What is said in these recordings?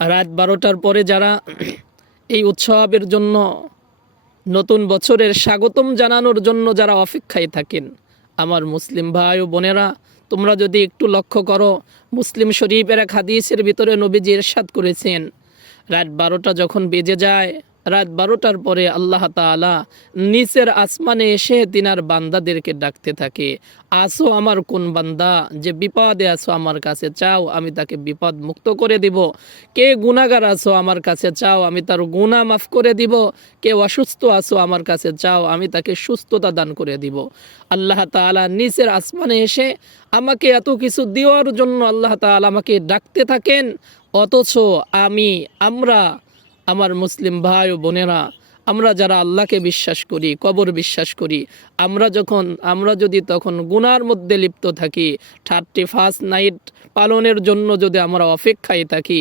রাত বারোটার পরে যারা এই উৎসবের জন্য নতুন বছরের স্বাগতম জানানোর জন্য যারা অপেক্ষায় থাকেন, আমার মুসলিম ভাই ও বোনেরা, তোমরা যদি একটু লক্ষ্য করো, মুসলিম শরীফের এক হাদিসের ভিতরে নবীজি এরশাদ করেছেন, রাত বারোটা যখন বেজে যায় রাত বারোটার পরে আল্লাহ তাআলা নিচের আসমানে এসে তিনার বান্দাদেরকে ডাকতে থাকে, আসো আমার কোন বান্দা, যে বিপদে আসো আমার কাছে চাও, আমি তাকে বিপদ মুক্ত করে দিব। কে গুণাগার আসো আমার কাছে চাও, আমি তার গুণা মাফ করে দিব। কে অসুস্থ আসো আমার কাছে চাও, আমি তাকে সুস্থতা দান করে দিব। আল্লাহ তাআলা নিচের আসমানে এসে আমাকে এত কিছু দেওয়ার জন্য আল্লাহ তাআলা আমাকে ডাকতে থাকেন, অথচ আমি, আমরা আমার মুসলিম ভাই ও বোনেরা, আমরা যারা আল্লাহকে বিশ্বাস করি, কবর বিশ্বাস করি, আমরা যখন, আমরা যদি তখন গুনার মধ্যে লিপ্ত থাকি থার্টি ফার্স্ট নাইট পালনের জন্য যদি আমরা অপেক্ষায় থাকি,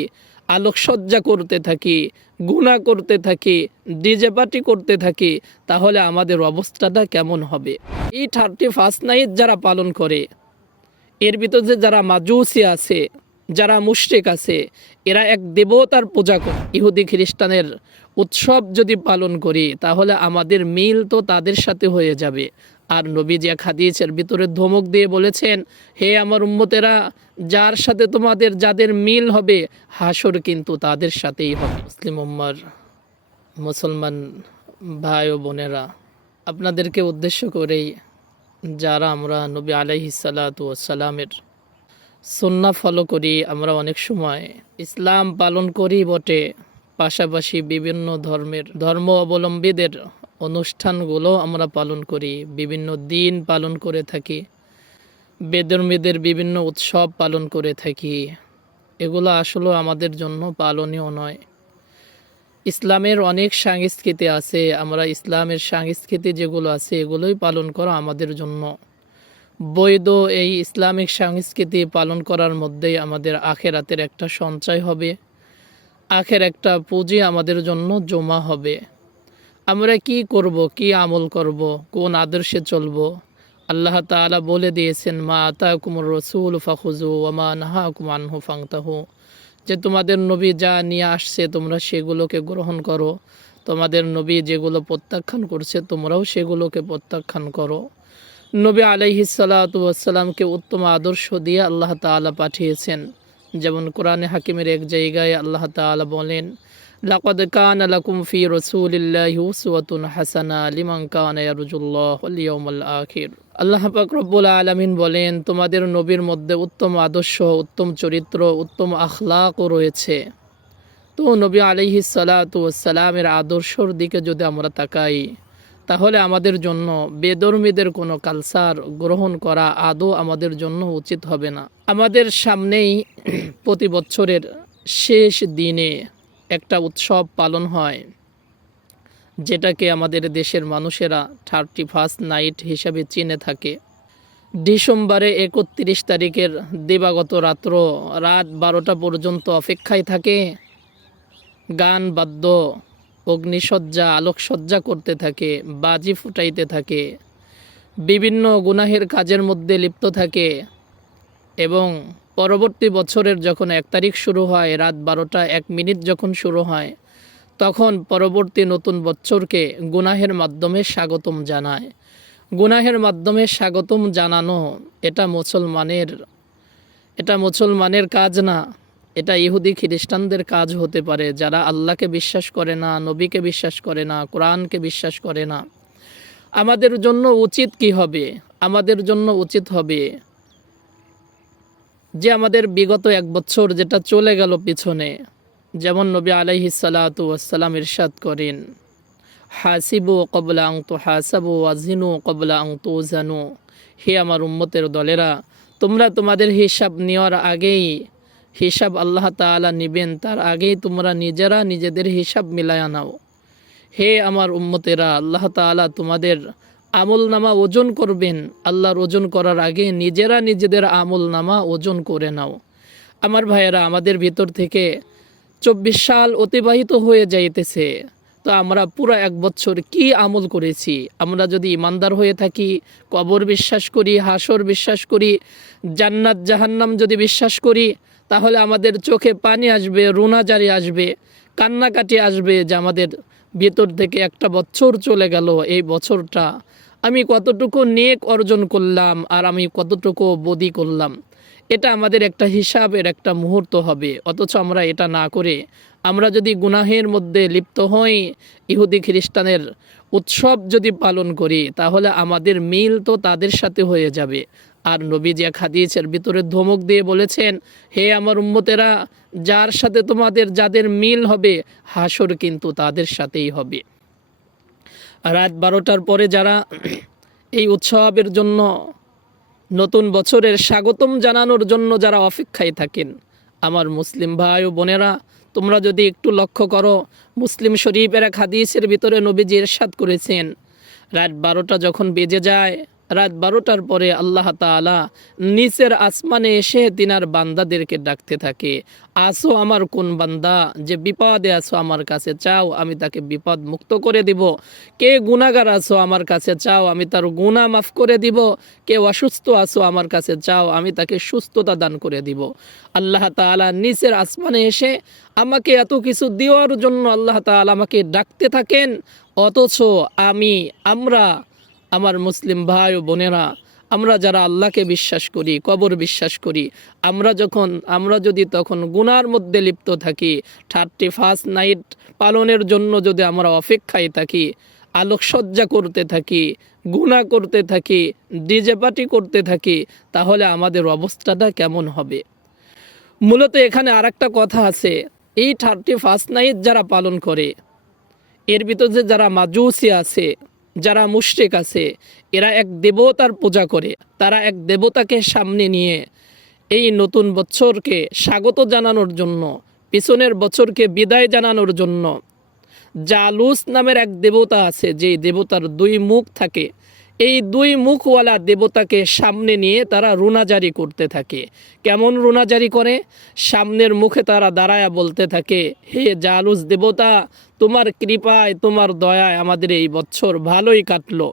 আলোকসজ্জা করতে থাকি গুণা করতে থাকি ডিজে পার্টি করতে থাকি, তাহলে আমাদের অবস্থাটা কেমন হবে? এই থার্টি ফার্স্ট নাইট যারা পালন করে, এর ভিতরে যারা মাজুসি আছে, যারা মুশরিক আছে এরা এক দেবতার পূজা করে। ইহুদি খ্রিস্টানের উৎসব যদি পালন করি, তাহলে আমাদের মিল তো তাদের সাথে হয়ে যাবে। আর নবীজি এক হাদিসের ভিতরে ধমক দিয়ে বলেছেন, হে আমার উম্মতেরা, যার সাথে তোমাদের যাদের মিল হবে, হাসর কিন্তু তাদের সাথেই হবে। মুসলিম উম্মার, মুসলমান ভাই ও বোনেরা, আপনাদেরকে উদ্দেশ্য করেই যারা আমরা নবী আলাইহিসালামের সন্না ফলো করি আমরা অনেক সময়। ইসলাম পালন করি বটে, পাশাপাশি বিভিন্ন ধর্মের, ধর্ম অবলম্বীদের অনুষ্ঠানগুলো আমরা পালন করি, বিভিন্ন দিন পালন করে থাকি বেদর্মীদের বিভিন্ন উৎসব পালন করে থাকি। এগুলো আসলে আমাদের জন্য পালনীয় নয়। ইসলামের অনেক সংস্কৃতি আছে, আমরা ইসলামের সংস্কৃতি যেগুলো আছে, এগুলোই পালন করা আমাদের জন্য। বৈধ এই ইসলামিক সংস্কৃতি পালন করার মধ্যেই আমাদের আখেরাতের একটা সঞ্চয় হবে। আখের একটা পুঁজি আমাদের জন্য জমা হবে। আমরা কি করব, কি আমল করব, কোন আদর্শে চলব? আল্লাহ তাআলা বলে দিয়েছেন, মা আতা কুমর রসুল ফাখুজু ওমা নাহা কুমানহু ফাংতাহু যে তোমাদের নবী যা নিয়ে আসছে, তোমরা সেগুলোকে গ্রহণ করো। তোমাদের নবী যেগুলো প্রত্যাখ্যান করছে, তোমরাও সেগুলোকে প্রত্যাখ্যান করো। নবী আলাইহি সালাতামকে উত্তম আদর্শ দিয়ে আল্লাহ তাআলা পাঠিয়েছেন। যেমন কোরআনে হাকিমের এক জায়গায় আল্লাহ তাআলা বলেন, লাকাদ কানা লাকুম ফি রাসূলিল্লাহি উসওয়াতুন হাসানা লিমান কানা ইয়ারজুল্লাহ ইয়াউমাল আখির। আল্লাহ পাক রব্বুল আলামিন বলেন, তোমাদের নবীর মধ্যে উত্তম আদর্শ, উত্তম চরিত্র, উত্তম আখলাকও রয়েছে। তো নবী আলাইহি সালামের আদর্শর দিকে যদি আমরা তাকাই তাহলে আমাদের জন্য বেদর্মীদের কোনো কালচার গ্রহণ করা আদৌ আমাদের জন্য উচিত হবে না। আমাদের সামনেই প্রতি বছরের শেষ দিনে একটা উৎসব পালন হয়, যেটাকে আমাদের দেশের মানুষেরা থার্টি ফার্স্ট নাইট হিসাবে চিনে থাকে। ডিসেম্বরে একত্রিশ তারিখের দিবাগত রাত্র রাত বারোটা পর্যন্ত অপেক্ষায় থাকে, গান বাদ্য অগ্নিসজ্জা, আলোকসজ্জা করতে থাকে, বাজি ফুটাইতে থাকে, বিভিন্ন গুনাহের কাজের মধ্যে লিপ্ত থাকে এবং পরবর্তী বছরের যখন এক তারিখ শুরু হয়, রাত বারোটা এক মিনিট যখন শুরু হয়, তখন পরবর্তী নতুন বছরকে গুনাহের মাধ্যমে স্বাগতম জানায়। গুনাহের মাধ্যমে স্বাগতম জানানো এটা মুসলমানের এটা মুসলমানের কাজ না। এটা ইহুদি খ্রিস্টানদের কাজ হতে পারে। যারা আল্লাহকে বিশ্বাস করে না, নবীকে বিশ্বাস করে না, কোরআনকে বিশ্বাস করে না। আমাদের জন্য উচিত কি হবে? আমাদের জন্য উচিত হবে যে আমাদের বিগত এক বছর যেটা চলে গেল পিছনে, যেমন নবী আলাইহি সালাতাম ইরশাদ করেন, হাসিবু কবলা আং তো হাসাবু ওয়াজিনু কবলা আং তো জানু হে আমার উম্মতের দলেরা, তোমরা তোমাদের হিসাব নেওয়ার আগেই হিসাব আল্লাহ তাআলা নিবেন, তার আগেই তোমরা নিজেরা নিজেদের হিসাব মিলায়া নাও। হে আমার উম্মতেরা, আল্লাহ তাআলা তোমাদের আমল নামা ওজন করবেন। আল্লাহর ওজন করার আগে নিজেরা নিজেদের আমল নামা ওজন করে নাও। আমার ভাইয়েরা, আমাদের ভিতর থেকে চব্বিশ সাল অতিবাহিত হয়ে যাইতেছে। তো আমরা পুরো এক বছর কি আমল করেছি? আমরা যদি ইমানদার হয়ে থাকি, কবর বিশ্বাস করি, হাসর বিশ্বাস করি, জান্নাত জাহান্নাম যদি বিশ্বাস করি তাহলে আমাদের চোখে পানি আসবে রুনাজারি আসবে, কান্নাকাটি আসবে যে আমাদের ভেতর থেকে একটা বছর চলে গেল এই বছরটা। আমি কতটুকু নেক অর্জন করলাম আর আমি কতটুকু বদি করলাম। এটা আমাদের একটা হিসাবের একটা মুহূর্ত হবে। অথচ আমরা এটা না করে আমরা যদি গুনাহের মধ্যে লিপ্ত হই, ইহুদি খ্রিস্টানের উৎসব যদি পালন করি, তাহলে আমাদের মিল তো তাদের সাথে হয়ে যাবে। আর নবীজি এক হাদিসের ভিতরে ধমক দিয়ে বলেছেন, হে আমার উম্মতেরা, যার সাথে তোমাদের যাদের মিল হবে, হাসর কিন্তু তাদের সাথেই হবে। রাত বারোটার পরে যারা এই উৎসবের জন্য নতুন বছরের স্বাগতম জানানোর জন্য যারা অপেক্ষায় থাকেন, আমার মুসলিম ভাই ও বোনেরা, তোমরা যদি একটু লক্ষ্য করো, মুসলিম শরীফের এক হাদিসের ভিতরে নবীজি এরশাদ করেছেন। রাত বারোটা যখন বেজে যায় রাত বারোটার পরে আল্লাহ তাআলা নিচের আসমানে এসে তিনার বান্দাদেরকে ডাকতে থাকে, আসো আমার কোন বান্দা, যে বিপদে আসো আমার কাছে চাও, আমি তাকে বিপদ মুক্ত করে দিব। কে গুণাগার আসো আমার কাছে চাও, আমি তার গুণা মাফ করে দিব। কে অসুস্থ আসো আমার কাছে চাও, আমি তাকে সুস্থতা দান করে দিব। আল্লাহ তাআলা নিচের আসমানে এসে আমাকে এত কিছু দেওয়ার জন্য আল্লাহ তাআলা আমাকে ডাকতে থাকেন, অথচ আমি, আমরা আমার মুসলিম ভাই ও বোনেরা, আমরা যারা আল্লাহকে বিশ্বাস করি, কবর বিশ্বাস করি, আমরা যখন, আমরা যদি তখন গুনার মধ্যে লিপ্ত থাকি থার্টি ফার্স্ট নাইট পালনের জন্য যদি আমরা অপেক্ষায় থাকি, আলোকসজ্জা করতে থাকি গুণা করতে থাকি, ডিজে পার্টি করতে থাকি, তাহলে আমাদের অবস্থাটা কেমন হবে? মূলত এখানে আরেকটা কথা আছে, এই থার্টি ফার্স্ট নাইট যারা পালন করে, এর ভিতরে যারা মাজুসি আছে যারা মুশরিক আছে, এরা এক দেবতার পূজা করে। তারা এক দেবতাকে সামনে নিয়ে এই নতুন বছরকে স্বাগত জানানোর জন্য, পিছনের বছরকে বিদায় জানানোর জন্য জালুস নামের এক দেবতা আছে যেই দেবতার দুই মুখ থাকে। এই দুই মুখওয়ালা দেবতাকে সামনে নিয়ে তারা রুনাজারি করতে থাকে। কেমন রুনাজারি করে? সামনের মুখে তারা দাঁড়ায়া বলতে থাকে, হে জালুস দেবতা তোমার কৃপায়, তোমার দয়ায় আমাদের এই বছর ভালোই কাটলো।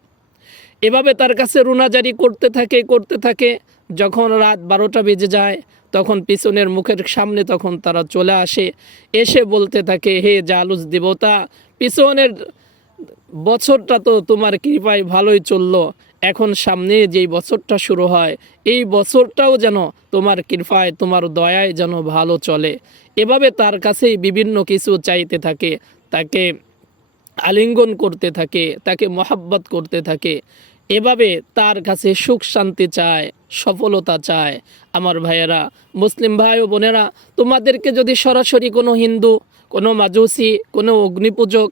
এভাবে তার কাছে রুনাজারি করতে থাকে করতে থাকে। যখন রাত বারোটা বেজে যায়, তখন পিছনের মুখের সামনে তখন তারা চলে আসে। এসে বলতে থাকে, হে জালুস দেবতা, পিছনের বছরটা তো তোমার কৃপায় ভালোই চলল। এখন সামনে যেই বছরটা শুরু হয়, এই বছরটাও যেন তোমার কৃপায়, তোমার দয়ায় যেন ভালো চলে। এভাবে তার কাছেই বিভিন্ন কিছু চাইতে থাকে। তাকে আলিঙ্গন করতে থাকে, তাকে মহাব্বত করতে থাকে। এভাবে তার কাছে সুখ শান্তি চায়, সফলতা চায়। আমার ভাইয়েরা, মুসলিম ভাই ও বোনেরা, তোমাদেরকে যদি সরাসরি কোনো হিন্দু, কোনো মাজুসি, কোনো অগ্নিপূজক,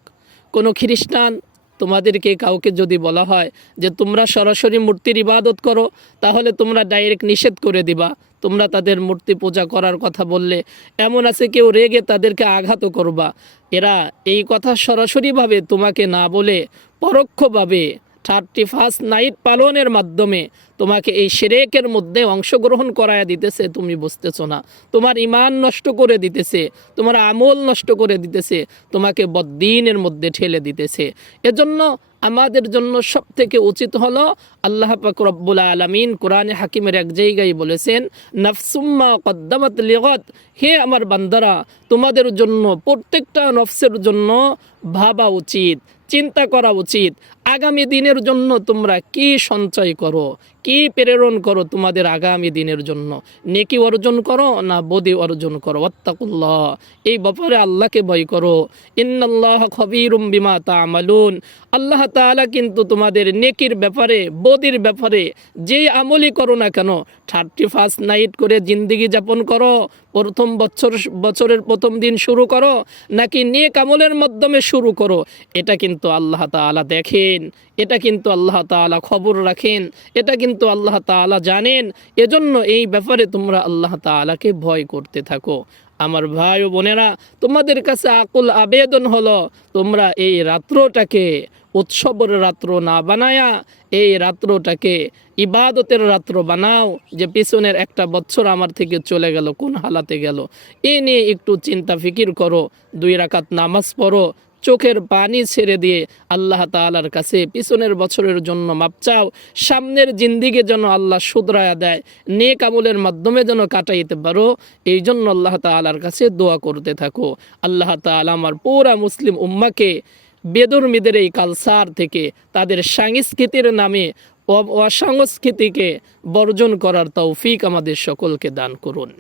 কোনো খ্রিস্টান তোমাদেরকে কাউকে যদি বলা হয় যে তোমরা সরাসরি মূর্তির ইবাদত করো, তাহলে তোমরা ডাইরেক্ট নিষেধ করে দিবা। তোমরা তাদের মূর্তি পূজা করার কথা বললে। এমন আছে কেউ রেগে তাদেরকে আঘাতও করবা। এরা এই কথা সরাসরিভাবে তোমাকে না বলে পরোক্ষভাবে থার্টি ফার্স্ট নাইট পালনের মাধ্যমে তোমাকে এই সেরেকের মধ্যে অংশগ্রহণ করায়া দিতেছে, তুমি বুঝতেছো না। তোমার ইমান নষ্ট করে দিতেছে, তোমার আমল নষ্ট করে দিতেছে, তোমাকে বদ্দিনের মধ্যে ঠেলে দিতেছে। এজন্য আমাদের জন্য সব থেকে উচিত হলো আল্লাহ পাক রব্বুল আলমিন কোরআনে হাকিমের এক জায়গায় বলেছেন, নফসুম্মা কদ্দামাত লিগত। হে আমার বান্দারা, তোমাদের জন্য, প্রত্যেকটা নফসের জন্য ভাবা উচিত। চিন্তা করা উচিত। আগামী দিনের জন্য তোমরা কি সঞ্চয় করো? কি প্রেরণ করো তোমাদের আগামী দিনের জন্য? নেকি অর্জন করো না বদি অর্জন করো? অত্তাকুল্লাহ এই ব্যাপারে আল্লাহকে ভয় করো। ইন্নাল্লাহ খবিরুম বিমা তামালুন। আল্লাহ তাআলা কিন্তু তোমাদের নেকির ব্যাপারে, বদির ব্যাপারে যেই আমলই করো না কেন থার্টি ফার্স্ট নাইট করে জিন্দিগি যাপন করো। প্রথম বছর, বছরের প্রথম দিন শুরু করো, নাকি নেক আমলের মাধ্যমে শুরু করো? এটা কিন্তু আল্লাহ তাআলা দেখেন, এটা কিন্তু আল্লাহ তাআলা খবর রাখেন, এটা কিন্তু আল্লাহ তাআলা জানেন। এজন্য এই ব্যাপারে তোমরা আল্লাহ তাআলাকে ভয় করতে থাকো। আমার ভাই ও বোনেরা, তোমাদের কাছে আকুল আবেদন হলো, তোমরা এই রাত্রটাকে উৎসবের রাত্র না বানায়া এই রাত্রটাকে ইবাদতের রাত্র বানাও, যে পিছনের একটা বছর আমার থেকে চলে গেল, কোন হালাতে গেল। এ নিয়ে একটু চিন্তা ফিকির করো, দুই রাকাত নামাজ পড়ো, চোখের পানি ছেড়ে দিয়ে আল্লাহ তাআলার কাছে পিছনের বছরের জন্য মাপ চাও, সামনের জিন্দিগে যেন আল্লাহ শুধরায়া দেয়, নেক আমলের মাধ্যমে যেন কাটাইতে পারো, এই জন্য আল্লাহ তাআলার কাছে দোয়া করতে থাকো। আল্লাহ তাআলা আমার পুরা মুসলিম উম্মাকে বেদর্মীদের এই কালচার থেকে তাদের সংস্কৃতির নামে অসংস্কৃতিকে বর্জন করার তৌফিক আমাদের সকলকে দান করুন।